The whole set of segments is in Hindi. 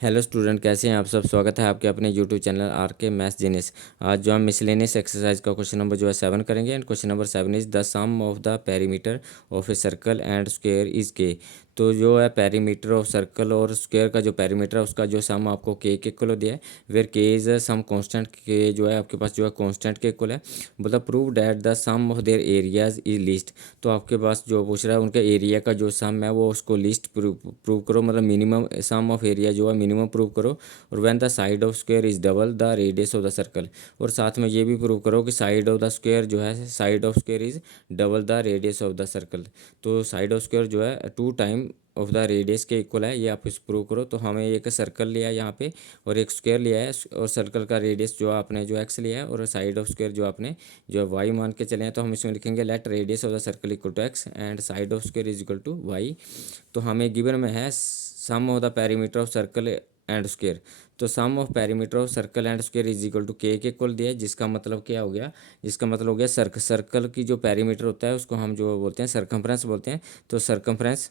हेलो स्टूडेंट, कैसे हैं आप सब। स्वागत है आपके अपने YouTube channel R K maths genius. आज जो हम मिसलेनियस एक्सरसाइज का क्वेश्चन नंबर जो है 7 करेंगे। And question number 7 is the sum of the perimeter of a circle and square is K. तो जो है पेरीमीटर ऑफ सर्कल और स्क्वायर का जो पेरीमीटर है उसका जो सम आपको के इक्वल दिया है। वेयर के इज सम कांस्टेंट, के जो है आपके पास जो है कांस्टेंट के इक्वल है। मतलब prove that the sum of their areas is least. तो आपके पास जो पूछ रहा है उनके एरिया का जो सम है वो उसको लीस्ट प्रूव करो। मतलब मिनिमम सम ऑफ एरिया जो है मिनिमम प्रूव करो। और when the side of square is double the radius of the circle. और साथ में ये भी प्रूव करो कि साइड ऑफ द स्क्वायर जो है side of square is double the radius of the circle. तो साइड ऑफ स्क्वायर जो है 2 टाइम ऑफ द रेडियस के इक्वल है, ये आप इस प्रूव करो। तो हमें एक सर्कल लिया है यहाँ पे और एक स्क्वायर लिया है, और सर्कल का रेडियस जो आपने जो एक्स लिया है और साइड ऑफ स्क्वायर जो आपने जो वाई मान के चले हैं। तो हम इसमें लिखेंगे let radius of the circle equal to x and side of square is equal to y. तो हमें गिवन में है sum of the perimeter of circle and square. तो sum of perimeter of circle and square is equal to के इक्वल दिया है, जिसका मतलब क्या हो गया, जिसका मतलब हो गया सर्कल की जो पेरीमीटर होता है उसको हम जो बोलते हैं सरकमफ्रेंस बोलते हैं। तो circumference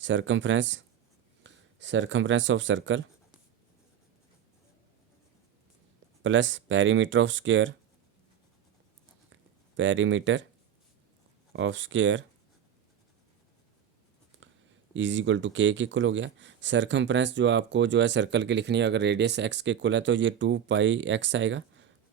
circumference circumference of circle plus perimeter of square, perimeter of square is equal to के इक्वल हो गया। सरकमफ्रेंस जो आपको जो है सर्कल की लिखनी है, अगर रेडियस एक्स के इक्वल है तो ये 2 पाई एक्स आएगा,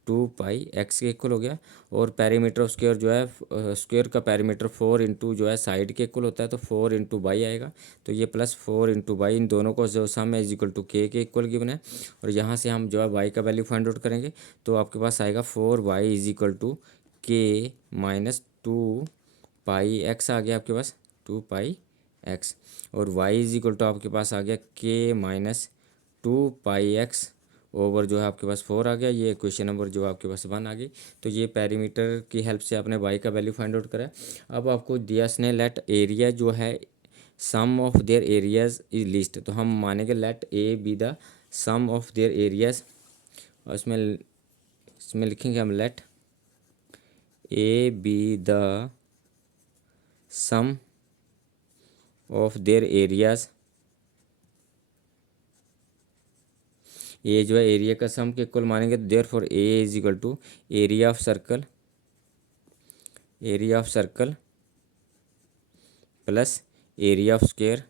2 पाई एक्स के इक्वल हो गया। और पेरीमीटर ऑफ स्क्वायर जो है स्क्वायर का पेरीमीटर 4 इंटू जो है साइड के इक्वल होता है, तो 4 इंटू बाई आएगा। तो ये प्लस 4 इंटू बाई, इन दोनों को जो सम है इज इक्वल टू के इक्वल गिवन है। और यहाँ से हम जो है वाई का वैल्यू फाइंड आउट करेंगे। तो आपके पास आएगा 4y इज इक्वल टू के माइनस 2 पाई एक्स आ गया आपके पास, 2 पाई एक्स। और y इज इक्वल टू आपके पास आ गया के माइनस 2 पाई एक्स ओवर जो है आपके पास 4 आ गया। ये क्वेश्चन नंबर जो आपके पास 1 आ गई। तो ये पेरीमीटर की हेल्प से आपने y का वैल्यू फाइंड आउट करा है। अब आपको दिया इसने लेट एरिया जो है sum of their areas is least. तो हम मानेंगे let A be the sum of their areas. और इसमें लिखेंगे हम let A be the sum of their areas. ये जो है एरिया का सम के इक्वल मानेंगे। Therefore A is equal to area of circle, area of circle plus area of square.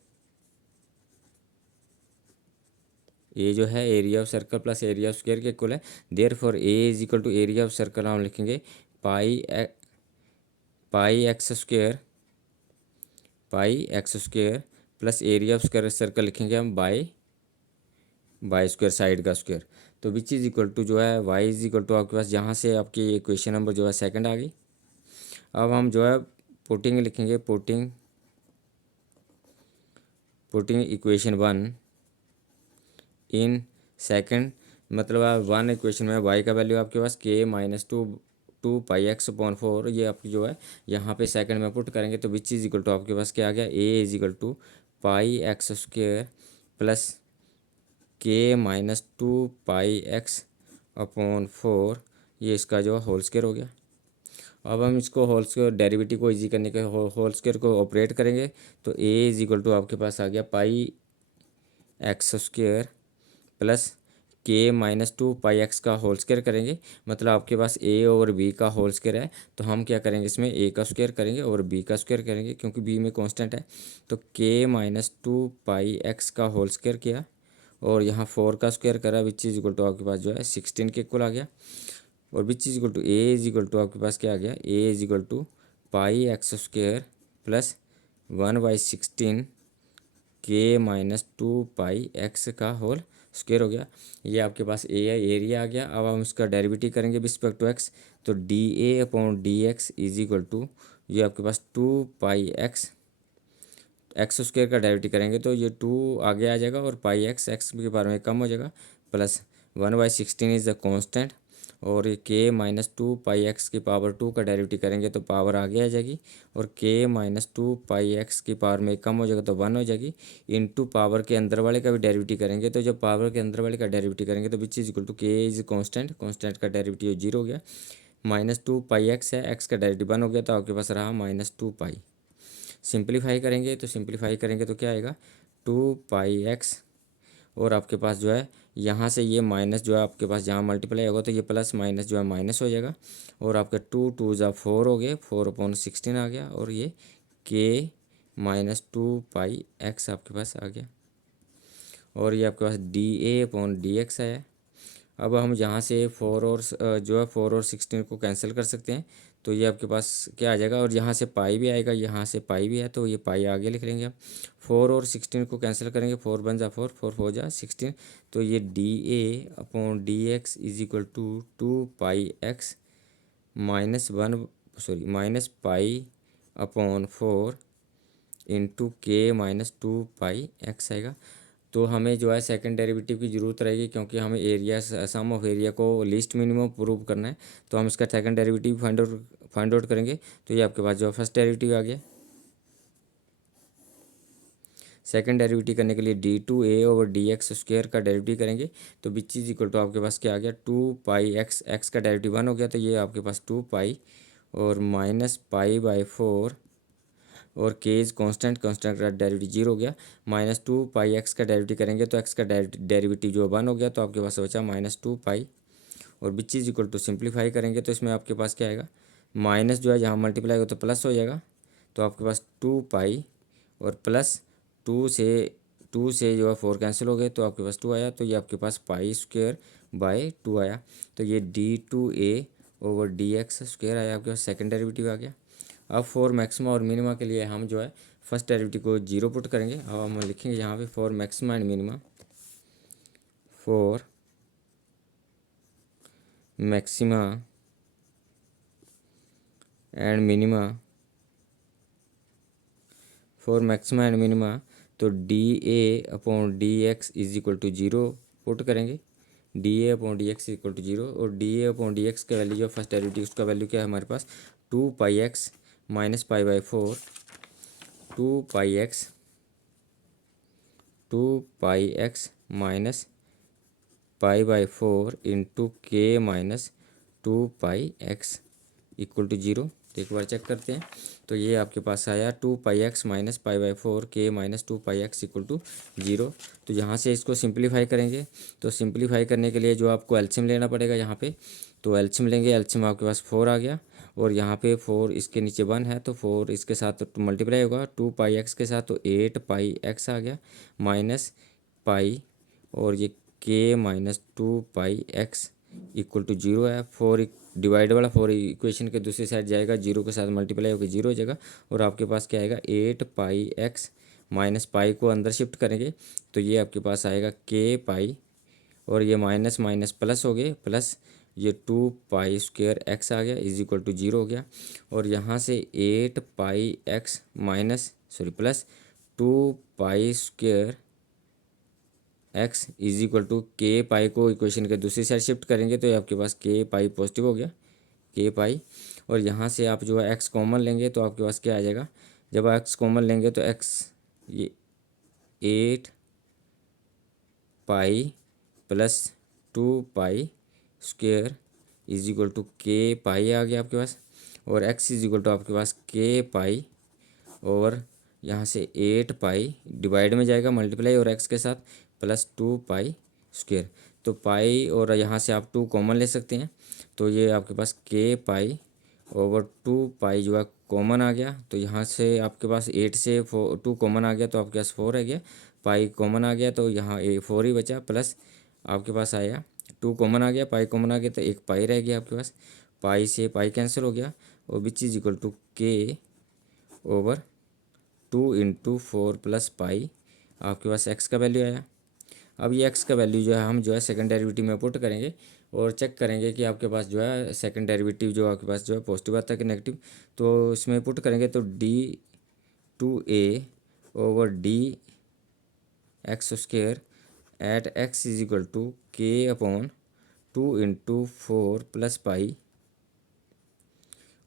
ये जो है area of circle plus area of square के इक्वल है। Therefore A is equal to area of circle हम लिखेंगे pi x square, pi x square plus area of square circle लिखेंगे हम बाई स्क्वायर, साइड का स्क्वायर। तो विच इज इक्वल टू जो है वाई इज इक्वल टू आपके पास यहाँ से आपकी इक्वेशन नंबर जो है सेकंड आ गई। अब हम जो है पुटिंग लिखेंगे, पुटिंग इक्वेशन 1 इन सेकंड। मतलब आप 1 इक्वेशन में y का वैल्यू आपके पास के माइनस 2 पाई एक्स अपॉन 4, ये आपकी जो है यहाँ पे सेकंड में पुट करेंगे। तो विच इज इक्वल टू आपके पास क्या आ गया, A is equal to pi x square plus k minus 2 pi x upon 4, ये इसका जो है होल स्क्वायर हो गया। अब हम इसको होल स्क्वायर डेरिवेटिव को इजी करने के होल स्क्वायर को ऑपरेट करेंगे। तो ए इज इक्वल टू आपके पास आ गया पाई x square plus k minus 2 pi x का होल स्क्वायर करेंगे। मतलब आपके पास ए और बी का होल स्क्वायर है, तो हम क्या करेंगे इसमें ए का स्क्वायर करेंगे और बी का स्क्वायर करेंगे, क्योंकि बी में कांस्टेंट है। तो के माइनस 2 पाई एक्स का होल स्क्वायर किया और यहाँ 4 का स्क्वायर करा, विच इज इक्वल टू आपके पास जो है 16 के इक्वल आ गया। और which is equal to A is equal to आपके पास क्या आ गया, A is equal to pi x square plus 1/16 k minus 2 pi x का होल स्क्वायर हो गया। ये आपके पास ए है, एरिया आ गया। अब हम इसका डेरिवेटिव करेंगे रिस्पेक्ट टू एक्स। तो D A upon D X is equal to ये आपके पास 2 पाई एक्स, एक्स स्क्वायर का डेरिवेटिव करेंगे तो ये 2 आगे आ जाएगा और पाई एक्स एक्स के बारे में कम हो जाएगा, प्लस 1/16 इज द कॉन्स्टेंट। और ये के माइनस 2 पाई एक्स की पावर 2 का डेरिवेटिव करेंगे तो पावर आगे आ जाएगी, और के माइनस 2 पाई एक्स की पावर में कम हो जाएगा तो 1 हो जाएगी। इनटू पावर के अंदर वाले का भी डेरिवेटिव करेंगे, तो जब पावर के अंदर वाले का डेरिवेटिव करेंगे तो विच इज इक्वल टू के इज कॉन्स्टेंट, कॉन्स्टेंट का डेरिवेटिव 0 हो गया। -2 पाई एक्स है, एक्स का डेरिवेटिव 1 हो गया, तो आपके पास रहा -2 पाई। सिंप्लीफाई करेंगे तो क्या आएगा, 2π(x) और आपके पास जो है यहाँ से ये माइनस जो है आपके पास जहाँ मल्टीप्लाई होगा तो ये प्लस माइनस जो है माइनस हो जाएगा और आपके 2 2 ज़ा 4 हो गए, 4/16 आ गया और ये k-2π(x) आपके पास आ गया और ये आपके पास dA/dx आया। अब हम यहाँ से 4 और जो है 4 और 16 को कैंसिल कर सकते हैं, तो ये आपके पास क्या आ जाएगा और यहाँ से पाई भी आएगा, यहाँ से पाई भी है तो ये पाई आगे लिख लेंगे हम। 4 और 16 को कैंसिल करेंगे, 4 1 ज़ा 4, 4 4 ज़ा 16, तो ये dA/dx is equal to 2π(x) -1 -पाई/4 इंटू k-2π(x) आएगा। तो हमें जो है सेकंड डेरिवेटिव की ज़रूरत रहेगी क्योंकि हमें एरिया सम ऑफ एरिया को लीस्ट मिनिमम प्रूव करना है, तो हम इसका सेकंड डेरिवेटिव फाइंड आउट करेंगे। तो ये आपके पास जो है फर्स्ट डेरिवेटिव आ गया। सेकंड डेरिवेटिव करने के लिए d2a/dx² का डेरिवेटिव करेंगे तो विच इज इक्वल टू आपके पास क्या आ गया 2π(x), x का डेरिवेटिव 1 हो गया तो ये आपके पास 2π और -π/4 और के इज कॉन्स्टेंट, कॉन्स्टेंट का डेरिवेटिव 0 हो गया। -2π(x) का डेरिवेटिव करेंगे तो x का डेरिवेटिव जो 1 हो गया तो आपके पास बचा -2π और which is equal to simplify करेंगे तो इसमें आपके पास क्या आएगा, माइनस जो है जहाँ मल्टीप्लाई हो तो प्लस हो जाएगा, तो आपके पास 2π और प्लस 2 से जो है 4 कैंसिल हो गए तो आपके पास 2 आया, तो ये आपके पास π²/2 आया। तो ये d2a/dx² आया, आपके पास सेकंड डेरिवेटिव आ गया। अब फॉर मैक्सिमा और मिनिमा के लिए हम जो है फर्स्ट डेरिवेटिव को 0 पुट करेंगे। अब हम लिखेंगे यहाँ पे for maxima and minima, for maxima and minima, for maxima and minima तो dA/dx is equal to 0 put करेंगे, dA/dx इक्वल टू 0 और dA/dx का वैल्यू जो फर्स्ट डेरिवेटिव उसका वैल्यू क्या है हमारे पास 2π(x) -π/4, 2π(x) -π/4 into k-2π(x) equal to 0। तो एक बार चेक करते हैं तो ये आपके पास आया 2π(x) -π/4 k-2π(x) इक्वल टू 0। तो यहाँ से इसको सिंप्लीफाई करेंगे तो सिंप्लीफाई करने के लिए जो आपको एलसीएम लेना पड़ेगा यहाँ पे, तो एलसीएम लेंगे, एलसीएम आपके पास 4 आ गया और यहाँ पे 4 इसके नीचे 1 है तो 4 इसके साथ तो मल्टीप्लाई होगा 2π(x) के साथ तो 8π(x) आ गया माइनस पाई और ये k-2π(x) इक्वल टू 0 है। 4 डिवाइड वाला 4 इक्वेशन के दूसरी साइड जाएगा, 0 के साथ मल्टीप्लाई होकर 0 हो जाएगा और आपके पास क्या आएगा 8π(x) माइनस पाई को अंदर शिफ्ट करेंगे तो ये आपके पास आएगा k और ये माइनस माइनस प्लस हो गए, प्लस ये 2π² आ गया इज इक्वल टू 0 हो गया और यहाँ से 8π(x) plus 2π² x is equal to k को इक्वेशन के दूसरी साइड शिफ्ट करेंगे तो ये आपके पास k पॉजिटिव हो गया, k और यहाँ से आप जो है x कॉमन लेंगे तो आपके पास क्या आ जाएगा, जब x कॉमन लेंगे तो x ये 8π plus 2π² is equal to k आ गया आपके पास और x इज इक्वल टू आपके पास k और यहाँ से 8π डिवाइड में जाएगा मल्टीप्लाई और x के साथ प्लस 2π², तो पाई और यहाँ से आप 2 कॉमन ले सकते हैं तो ये आपके पास k ओवर 2π जो है कॉमन आ गया, तो यहाँ से आपके पास 8 से 2 कॉमन आ गया तो आपके पास 4 रह गया, पाई कॉमन आ गया तो यहाँ 4 ही बचा, प्लस आपके पास आया 2 कॉमन आ गया, पाई कॉमन आ गया तो एक पाई रह गया आपके पास, पाई से पाई कैंसिल हो गया और which is equal to k over 2 into 4 plus pi, आपके पास x का वैल्यू आया। अब ये x का वैल्यू जो है हम जो है सेकंड डेरिवेटिव में पुट करेंगे और चेक करेंगे कि आपके पास जो है सेकंड डेरिवेटिव जो आपके पास जो है पॉजिटिव आता है कि नेगेटिव, तो इसमें पुट करेंगे तो d2a/dx² at x is equal to k/2 into 4 plus pi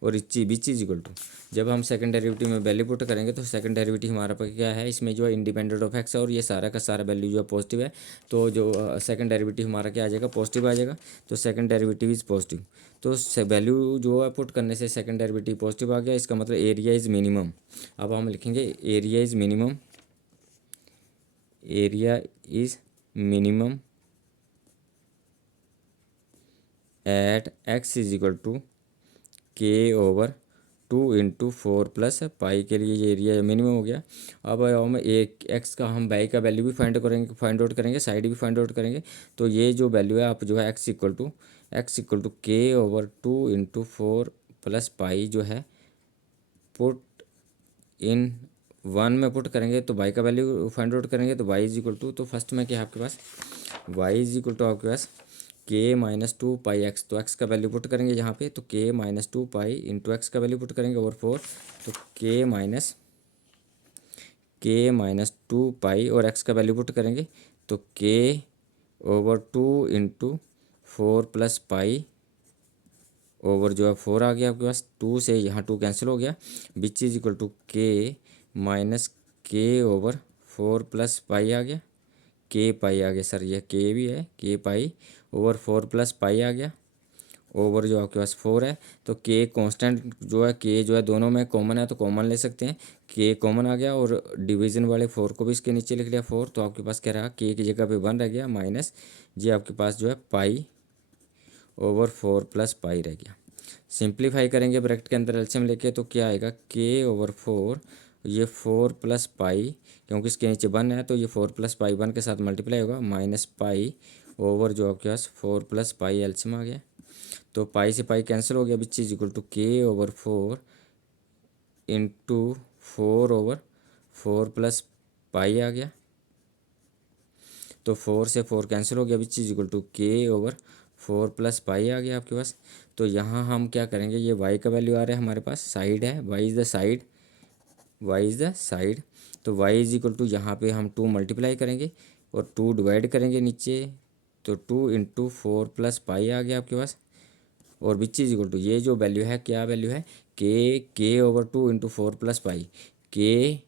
और विच इज इक्वल टू, जब हम सेकंड डेरिवेटिव में वैल्यू पुट करेंगे तो सेकंड डेरिवेटिव हमारा पर क्या है, इसमें जो है इंडिपेंडेंट ऑफ एक्स है और ये सारा का सारा वैल्यू जो है पॉजिटिव है, तो जो सेकंड डेरिवेटिव हमारा क्या आ जाएगा पॉजिटिव आ जाएगा, तो सेकंड डेरिवेटिव इज़ पॉजिटिव, तो वैल्यू जो है पुट करने से सेकंड डेरिवेटिव पॉजिटिव आ गया, इसका मतलब एरिया इज़ मिनिमम। अब हम लिखेंगे area is minimum area is minimum at X is equal to K over 2 × 4 + pi के लिए ये एरिया मिनिमम हो गया। अब हम एक एक्स का हम वाई का वैल्यू भी फाइंड आउट करेंगे, साइड भी फाइंड आउट करेंगे। तो ये जो वैल्यू है आप जो है x equal to K over 2 × 4 + पाई जो है पुट इन 1 में पुट करेंगे तो वाई का वैल्यू फाइंड आउट करेंगे। तो वाई इज इक्वल टू, तो फर्स्ट में क्या है आपके पास, वाई इज इक्वल टू आपके पास के माइनस 2 पाई एक्स, तो एक्स का वैल्यू पुट करेंगे यहाँ पे, तो के माइनस 2 पाई इंटू एक्स का वैल्यू पुट करेंगे ओवर 4, तो के माइनस 2 पाई और एक्स का वैल्यू पुट करेंगे, तो के ओवर 2 × 4 + पाई ओवर जो है 4 आ गया आपके पास। 2 से यहाँ 2 कैंसिल हो गया, विच इज इक्वल टू के माइनस के ओवर 4 + पाई आ गया, के पाई आ गया सर, यह के भी है, के पाई ओवर 4 + पाई आ गया ओवर जो आपके पास 4 है। तो के कांस्टेंट जो है, के जो है दोनों में कॉमन है तो कॉमन ले सकते हैं, के कॉमन आ गया और डिवीजन वाले 4 को भी इसके नीचे लिख लिया 4, तो आपके पास क्या रहा, के की जगह पे 1 रह गया माइनस जी आपके पास जो है पाई ओवर 4 + पाई रह गया। सिंप्लीफाई करेंगे ब्रैकेट के अंदर एलसीएम लेके, तो क्या आएगा, के ओवर 4, ये 4 + पाई, क्योंकि इसके नीचे 1 है तो ये 4 + पाई 1 के साथ मल्टीप्लाई होगा, माइनस पाई ओवर जो आपके पास 4 + पाई एलसीएम आ गया। तो पाई से पाई कैंसिल हो गया, विच is equal to K over 4 into 4 over 4 + पाई आ गया। तो 4 से 4 कैंसिल हो गया, विच is equal to K over 4 + पाई आ गया आपके पास। तो यहाँ हम क्या करेंगे, ये y का वैल्यू आ रहा है हमारे पास, साइड है, y इज़ द साइड, तो y इज इक्वल टू यहाँ पे हम 2 मल्टीप्लाई करेंगे और 2 डिवाइड करेंगे नीचे, तो 2 × 4 + पाई आ गया आपके पास। और विच इज इक्वल टू, ये जो वैल्यू है क्या वैल्यू है, के over 2 × 4 + pi, K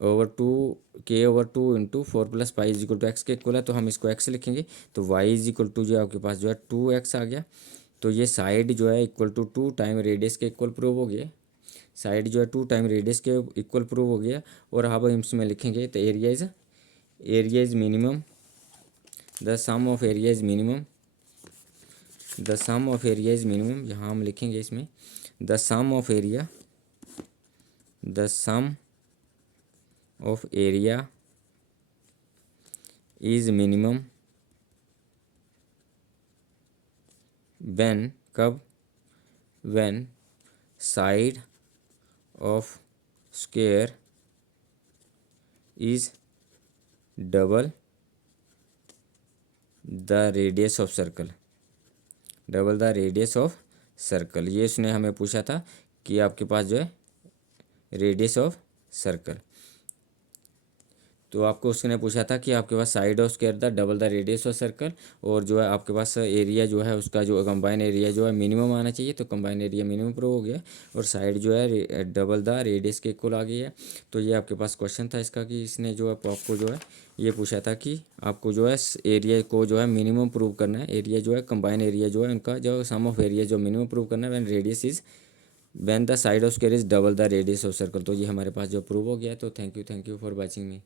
over 2 × 4 + pi is equal to X के इक्वल है, तो हम इसको एक्स लिखेंगे। तो y इज इक्वल टू जो आपके पास जो है 2x आ गया। तो ये साइड जो है इक्वल टू 2 टाइम रेडियस के इक्वल प्रूव हो गया, साइड जो है 2 टाइम रेडियस के इक्वल प्रूव हो गया। और अब हम इसमें लिखेंगे तो area is minimum, the sum of area is minimum, the sum of area is minimum, यहाँ हम लिखेंगे इसमें the sum of area is minimum when, कब, when side of square is double the radius of circle, double the radius of circle. ये उसने हमें पूछा था कि आपके पास जो है रेडियस ऑफ सर्कल, तो आपको उसने पूछा था कि आपके पास side of square the double the radius of circle, और जो है आपके पास एरिया जो है उसका जो कंबाइन एरिया जो है मिनिमम आना चाहिए, तो कंबाइन एरिया मिनिमम प्रूव हो गया और साइड जो है डबल द रेडियस के इक्वल आ गई है। तो ये आपके पास क्वेश्चन था इसका कि इसने जो है आपको जो है ये पूछा था कि आपको जो है एरिया को जो है मिनिमम प्रूव करना है, एरिया जो है कंबाइन एरिया जो है उनका जो सम ऑफ एरिया जो मिनिमम प्रूव करना है when the side of square is double the radius of circle. तो ये हमारे पास जो प्रूव हो गया है। तो thank you for watching me.